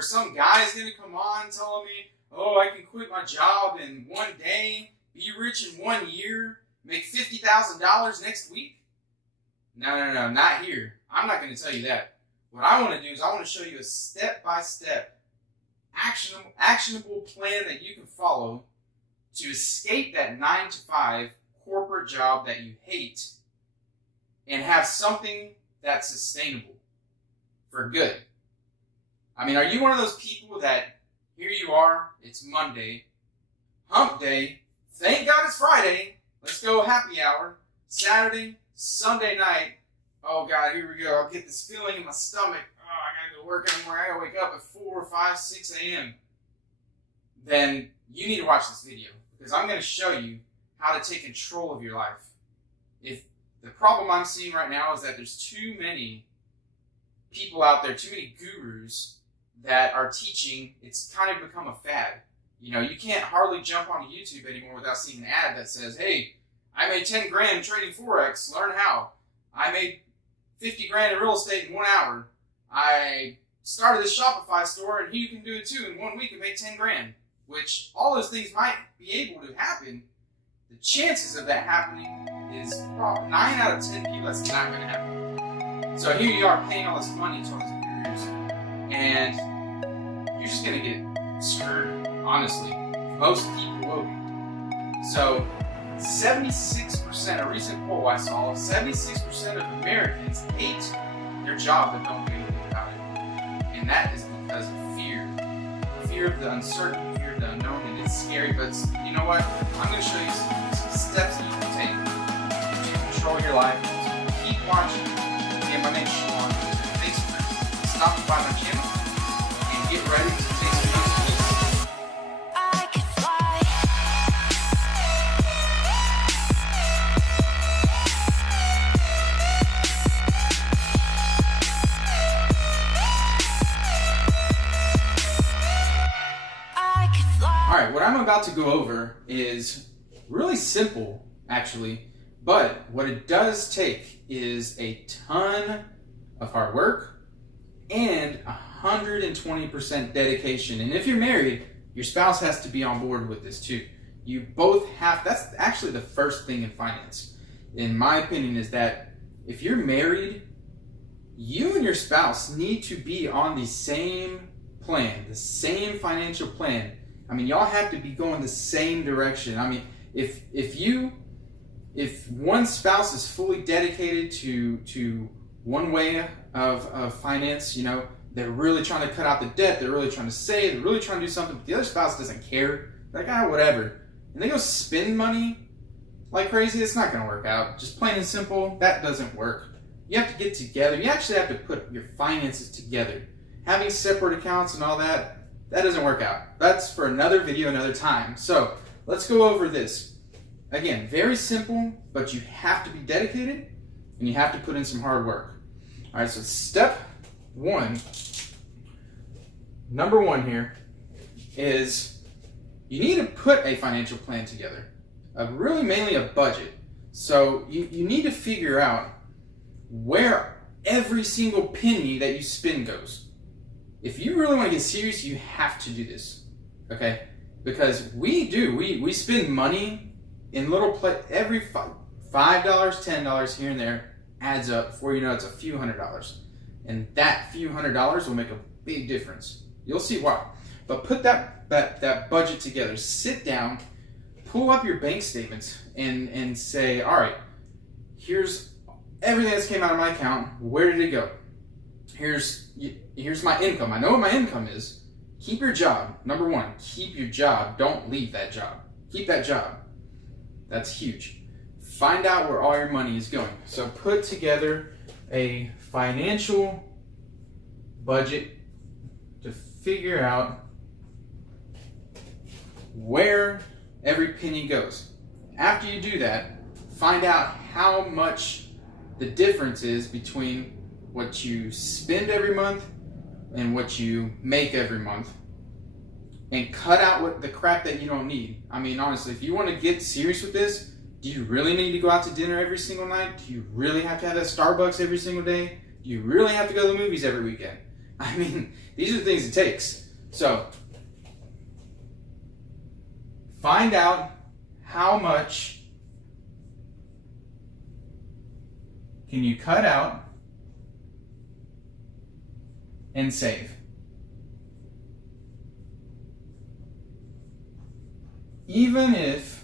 where some guy is going to come on telling me, oh, I can quit my job in one day, be rich in 1 year, make $50,000 next week. No, not here. I'm not going to tell you that. What I want to do is I want to show you a step-by-step actionable plan that you can follow to escape that 9-to-5 corporate job that you hate and have something that's sustainable for good. I mean, are you one of those people that here you are, it's Monday, hump day, thank God it's Friday, let's go happy hour, Saturday, Sunday night, oh God, here we go, I'll get this feeling in my stomach, oh, I gotta go work anymore, I gotta wake up at 4, 5, 6 a.m. Then you need to watch this video because I'm going to show you how to take control of your life. If the problem I'm seeing right now is that there's too many people out there, too many gurus that are teaching, it's kind of become a fad. You know, you can't hardly jump on YouTube anymore without seeing an ad that says, hey, I made 10 grand trading Forex, learn how. I made 50 grand in real estate in 1 hour. I started this Shopify store and you can do it too in 1 week and make 10 grand. Which all those things might be able to happen. The chances of that happening is probably 9 out of 10 people that's not going to happen. So here you are paying all this money to all these gurus, and you're just going to get screwed, honestly. Most people will be. So 76%, a recent poll I saw, 76% of Americans hate their job but don't do anything about it. And that is because of fear. Fear of the uncertain, fear of the unknown, and it's scary, but you know what? I'm going to show you some steps that you can take to control your life. So keep watching. Again, my name's Sean. Thanks for stopping by my channel, and get ready to take some notes. I could fly. Alright, what I'm about to go over is really simple, actually, but what it does take is a ton of hard work and 120% dedication. And if you're married, your spouse has to be on board with this too. You both have, that's actually the first thing in finance, in my opinion, is that if you're married, you and your spouse need to be on the same plan, the same financial plan. I mean, y'all have to be going the same direction. I mean, if one spouse is fully dedicated to one way of finance, you know, they're really trying to cut out the debt, they're really trying to save, they're really trying to do something, but the other spouse doesn't care, like, whatever, and they go spend money like crazy, it's not going to work out. Just plain and simple, that doesn't work. You have to get together. You actually have to put your finances together. Having separate accounts and all that, that doesn't work out. That's for another video, another time. So let's go over this. Again, very simple, but you have to be dedicated and you have to put in some hard work. All right, so step one, number one here, is you need to put a financial plan together. Really mainly a budget. So you need to figure out where every single penny that you spend goes. If you really want to get serious, you have to do this, okay? Because we spend money in little every $5, $10 here and there adds up. Before you know, it's a few $100s. And that few $100s will make a big difference. You'll see why. But put that budget together. Sit down, pull up your bank statements and say, all right, here's everything that's came out of my account. Where did it go? Here's my income. I know what my income is. Keep your job. Number one, keep your job. Don't leave that job. Keep that job. That's huge. Find out where all your money is going. So put together a financial budget to figure out where every penny goes. After you do that, find out how much the difference is between what you spend every month and what you make every month, and cut out the crap that you don't need. I mean, honestly, if you want to get serious with this, do you really need to go out to dinner every single night? Do you really have to have that Starbucks every single day? Do you really have to go to the movies every weekend? I mean, these are the things it takes. So, find out how much can you cut out and save. Even if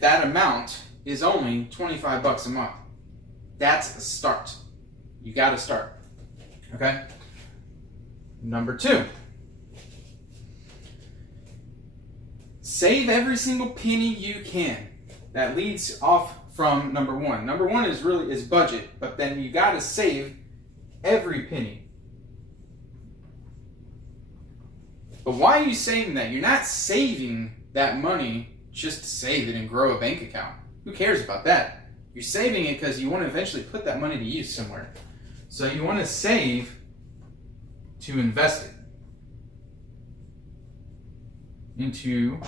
that amount is only $25 a month, that's a start. You got to start. Okay? Number 2. Save every single penny you can. That leads off from number 1. Number 1 is budget, but then you got to save every penny. But why are you saving that? You're not saving that money just to save it and grow a bank account. Who cares about that? You're saving it because you want to eventually put that money to use somewhere. So you want to save to invest it into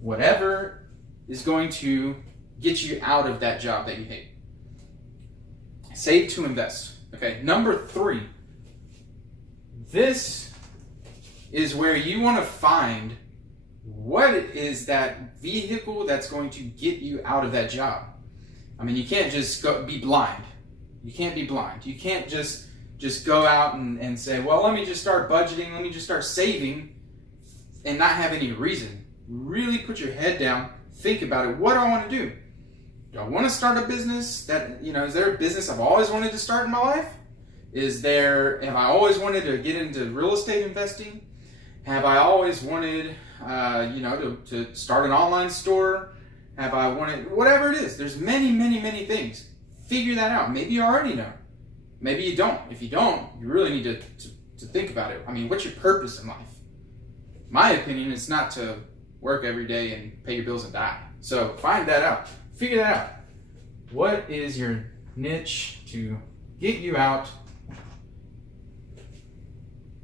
whatever is going to get you out of that job that you hate. Save to invest. Okay, number 3. This is where you want to find what is that vehicle that's going to get you out of that job. I mean, you can't just be blind. You can't be blind. You can't just go out and say, well, let me just start budgeting, let me just start saving, and not have any reason. Really put your head down, think about it. What do I want to do? Do I want to start a business that, is there a business I've always wanted to start in my life? Have I always wanted to get into real estate investing? Have I always wanted, to start an online store? Have I wanted, whatever it is, there's many, many, many things. Figure that out. Maybe you already know. Maybe you don't. If you don't, you really need to think about it. I mean, what's your purpose in life? My opinion is not to work every day and pay your bills and die. So find that out. Figure that out. What is your niche to get you out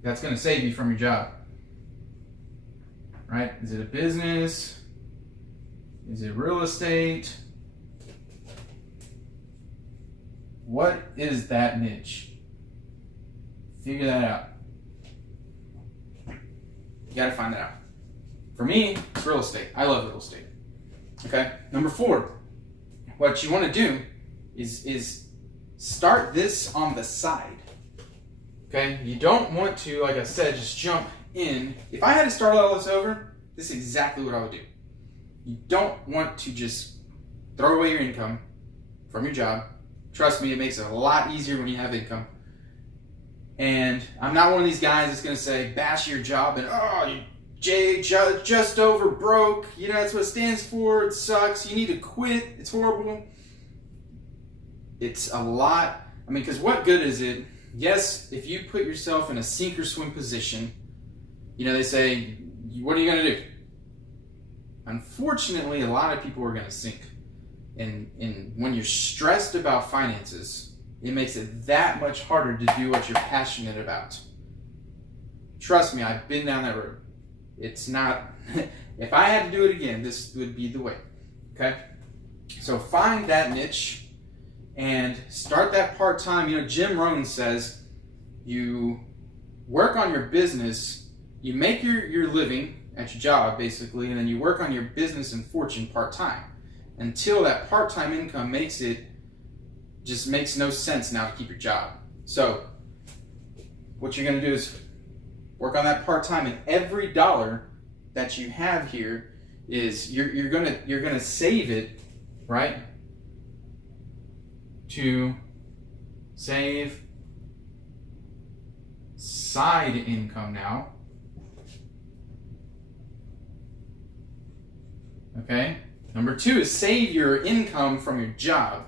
that's going to save you from your job? Right? Is it a business? Is it real estate? What is that niche? Figure that out. You got to find that out. For me, it's real estate. I love real estate. Okay? Number 4, what you want to do is start this on the side. Okay? You don't want to, like I said, just jump in. If I had to start all this over, this is exactly what I would do. You don't want to just throw away your income from your job. Trust me, it makes it a lot easier when you have income. And I'm not one of these guys that's going to say, bash your job and, Jay, just over broke. That's what it stands for. It sucks. You need to quit. It's horrible. It's a lot. I mean, because what good is it? Yes, if you put yourself in a sink or swim position, they say, what are you going to do? Unfortunately, a lot of people are going to sink. And when you're stressed about finances, it makes it that much harder to do what you're passionate about. Trust me, I've been down that road. It's not, if I had to do it again, this would be the way. Okay? So find that niche and start that part-time. Jim Rohn says you work on your business, you make your living at your job, basically, and then you work on your business and fortune part-time until that part-time income makes no sense now to keep your job. So what you're going to do is work on that part-time, and every dollar that you have here is you're gonna save it, right? To save side income now. Okay? Number 2 is save your income from your job,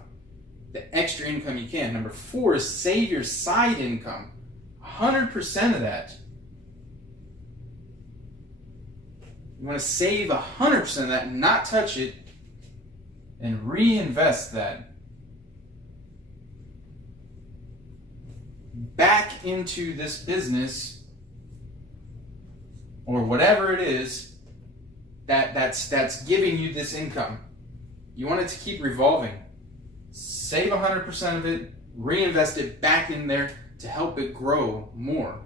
the extra income you can. Number 4 is save your side income, 100% of that. You want to save 100% of that, not touch it, and reinvest that back into this business or whatever it is that's giving you this income. You want it to keep revolving. Save 100% of it, reinvest it back in there to help it grow more.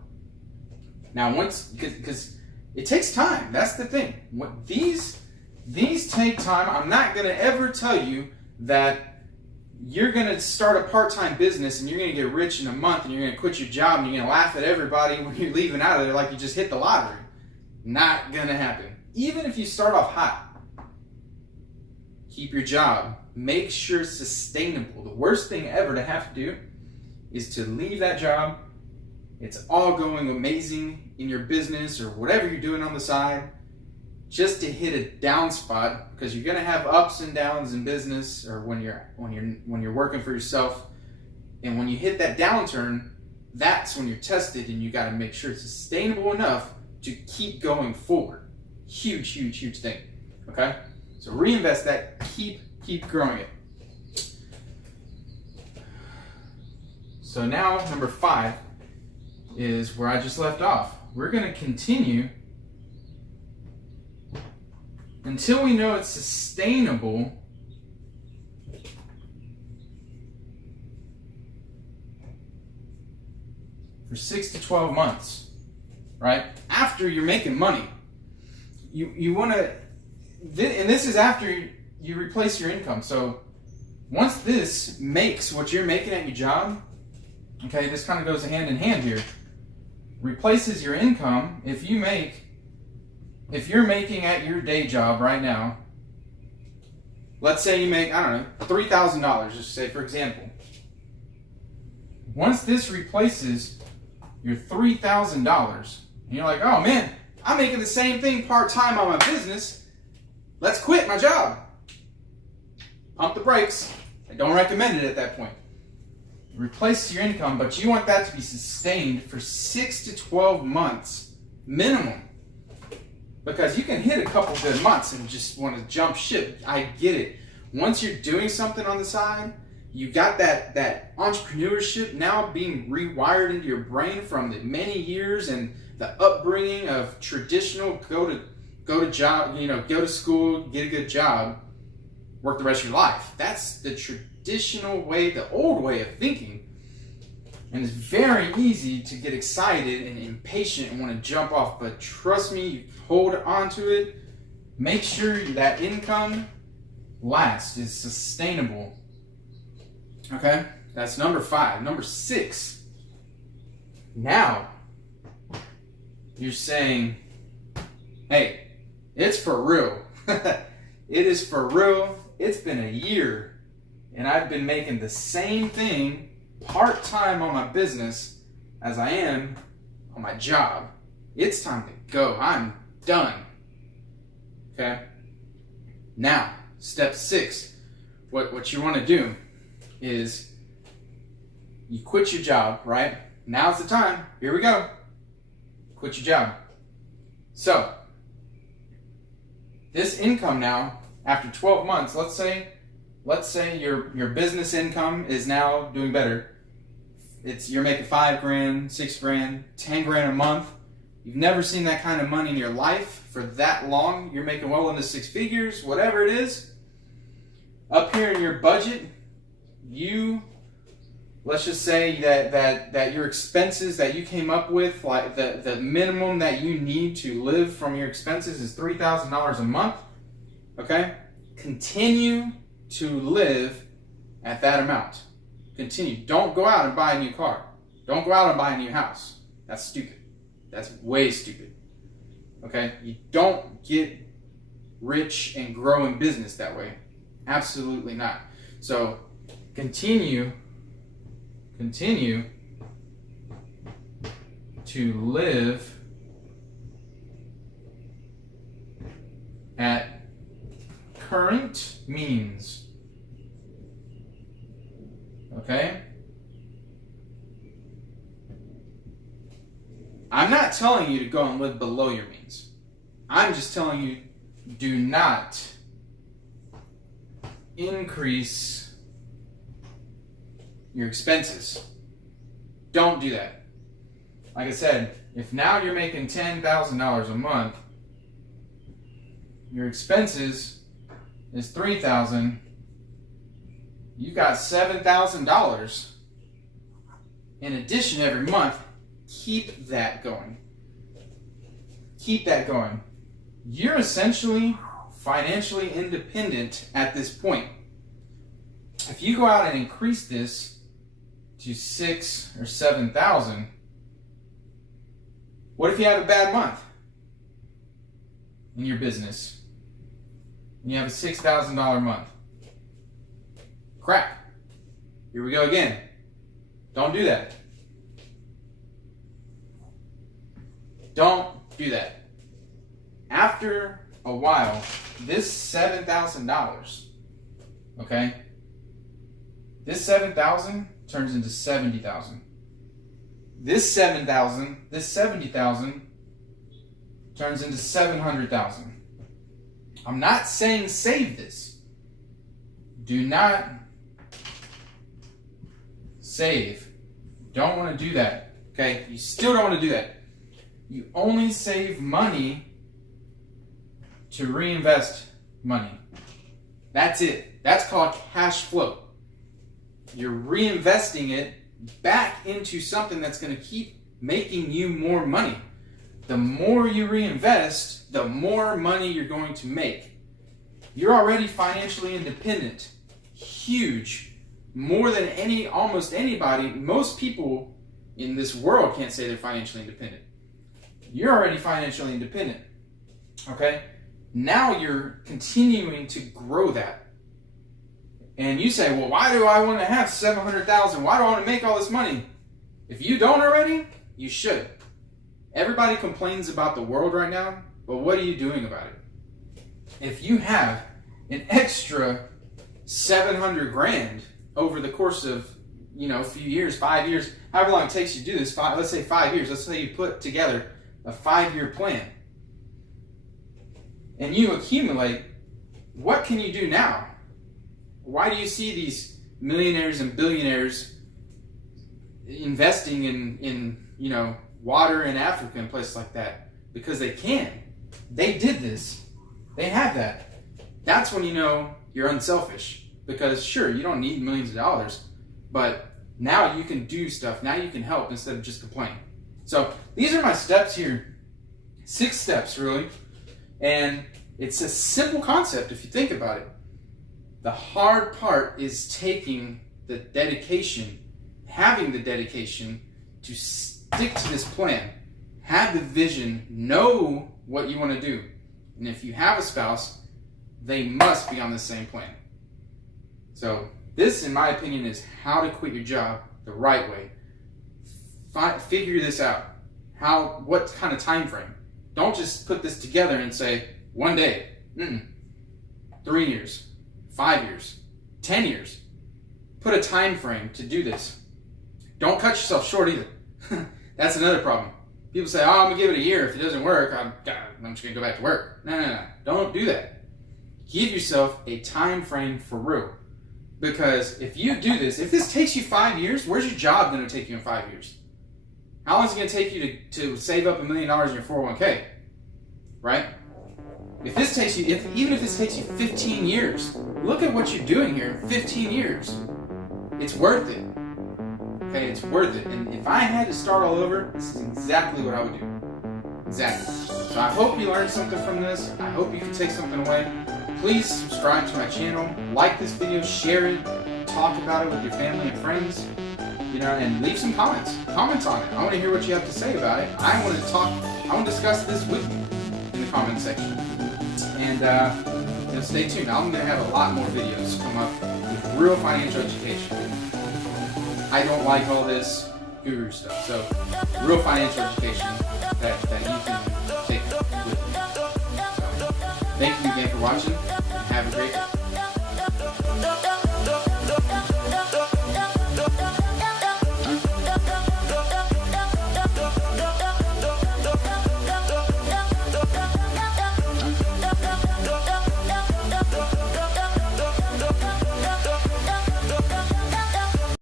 Now, because it takes time. That's the thing. These take time. I'm not going to ever tell you that you're going to start a part-time business and you're going to get rich in a month and you're going to quit your job and you're going to laugh at everybody when you're leaving out of there like you just hit the lottery. Not going to happen. Even if you start off hot, keep your job. Make sure it's sustainable. The worst thing ever to have to do is to leave that job. It's all going amazing in your business or whatever you're doing on the side, just to hit a down spot, because you're going to have ups and downs in business or when you're working for yourself. And when you hit that downturn, that's when you're tested, and you got to make sure it's sustainable enough to keep going forward. Huge, huge, huge thing. Okay? So reinvest that, keep growing it. So now number 5 is where I just left off. We're going to continue until we know it's sustainable for 6 to 12 months, right? After you're making money. You want to, and this is after you replace your income. So once this makes what you're making at your job, okay, this kind of goes hand in hand here, replaces your income. If you're making at your day job right now, let's say you make, I don't know, $3,000, just say for example. Once this replaces your $3,000, and you're like, oh man, I'm making the same thing part-time on my business. Let's quit my job. Pump the brakes. I don't recommend it at that point. It replaces your income, but you want that to be sustained for 6 to 12 months minimum. Because you can hit a couple good months and just want to jump ship. I get it. Once you're doing something on the side, you got that entrepreneurship now being rewired into your brain from the many years and the upbringing of traditional go to job, go to school, get a good job, work the rest of your life. That's the traditional way, the old way of thinking. And it's very easy to get excited and impatient and want to jump off. But trust me, you hold on to it. Make sure that income lasts, is sustainable. Okay? That's number 5. Number 6. Now, you're saying, hey, it's for real. It is for real. It's been a year, and I've been making the same thing part-time on my business as I am on my job. It's time to go. I'm done. Okay? Now, step 6. What you want to do is you quit your job, right? Now's the time. Here we go. Quit your job. So, this income now, after 12 months, let's say your business income is now doing better. You're making $5 grand, $6 grand, $10 grand a month. You've never seen that kind of money in your life for that long. You're making well into 6 figures, whatever it is. Up here in your budget, let's just say that your expenses that you came up with, like the minimum that you need to live from your expenses is $3,000 a month. Okay? Continue to live at that amount. Continue. Don't go out and buy a new car. Don't go out and buy a new house. That's stupid. That's way stupid. Okay? You don't get rich and grow in business that way. Absolutely not. So, continue to live at current means. Okay? I'm not telling you to go and live below your means. I'm just telling you, do not increase your expenses. Don't do that. Like I said, if now you're making $10,000 a month, your expenses is $3,000, you got $7,000 in addition every month, keep that going. Keep that going. You're essentially financially independent at this point. If you go out and increase this to 6,000 or 7,000, what if you have a bad month in your business and you have a $6,000 month? Crap. Here we go again. Don't do that. Don't do that. After a while, this $7,000, okay? This 7,000 turns into 70,000. This 7,000, this 70,000 turns into 700,000. I'm not saying save this. Do not save. Don't want to do that. Okay? You still don't want to do that. You only save money to reinvest money. That's it. That's called cash flow. You're reinvesting it back into something that's going to keep making you more money. The more you reinvest, the more money you're going to make. You're already financially independent. Huge. More than almost anybody. Most people in this world can't say they're financially independent. You're already financially independent. Okay? Now you're continuing to grow that. And you say, well, why do I want to have 700,000? Why do I want to make all this money? If you don't already, you should. Everybody complains about the world right now, but what are you doing about it? If you have an extra 700 grand over the course of, a few years, 5 years, however long it takes you to do this, let's say 5 years, let's say you put together a 5-year plan, and you accumulate, what can you do now? Why do you see these millionaires and billionaires investing in water in Africa and places like that? Because they can. They did this. They have that. That's when you know you're unselfish. Because sure, you don't need millions of dollars, but now you can do stuff. Now you can help instead of just complain. So these are my steps here. 6 steps, really. And it's a simple concept if you think about it. The hard part is taking the dedication, having the dedication to stick to this plan. Have the vision, know what you want to do. And if you have a spouse, they must be on the same plan. So this, in my opinion, is how to quit your job the right way. Figure this out. What kind of time frame? Don't just put this together and say, one day. 3 years, 5 years, 10 years. Put a time frame to do this. Don't cut yourself short either. That's another problem. People say, I'm going to give it a year. If it doesn't work, I'm just going to go back to work. No. Don't do that. Give yourself a time frame for real. Because if you do this, if this takes you 5 years, where's your job going to take you in 5 years? How long is it going to take you to save up $1 million in your 401k? Right? Even if this takes you 15 years, look at what you're doing here in 15 years. It's worth it. Okay, it's worth it. And if I had to start all over, this is exactly what I would do. Exactly. So I hope you learned something from this. I hope you can take something away. Please subscribe to my channel, like this video, share it, talk about it with your family and friends, and leave some comments. Comments on it. I want to hear what you have to say about it. I want to discuss this with you in the comment section. And stay tuned. I'm going to have a lot more videos come up with real financial education. I don't like all this guru stuff. So, real financial education that you can take with you. So, thank you again for watching, and have a great day.